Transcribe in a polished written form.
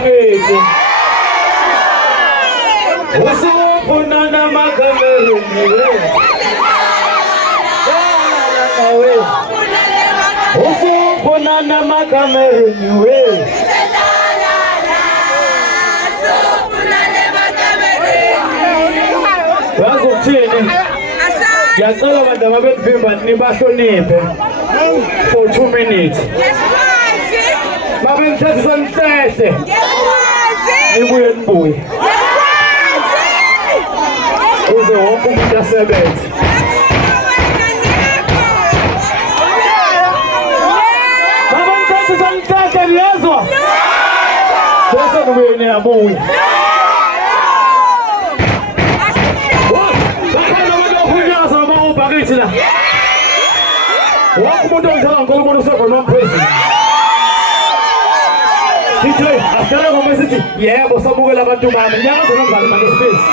bakithi. Usuphuna namakameruni we. Usuphuna namakameruni we. Wazothini? Ngiyacela abantu ababevimba nibahloniphe for 2 minutes. Babe ngithatha ngisehle. Nibuye nibuye. Uze wonke umuntu asebenze. Babe ngithatha ngisehle liyezwa. Bese kubuye niyabuya. Bakithi la. Wonke umuntu ongizela uNkulunkulu usevuma umphezulu. DJ, asicela ngomesithi yebo samukela abantu bami. Ngiyazi nomngane manje space.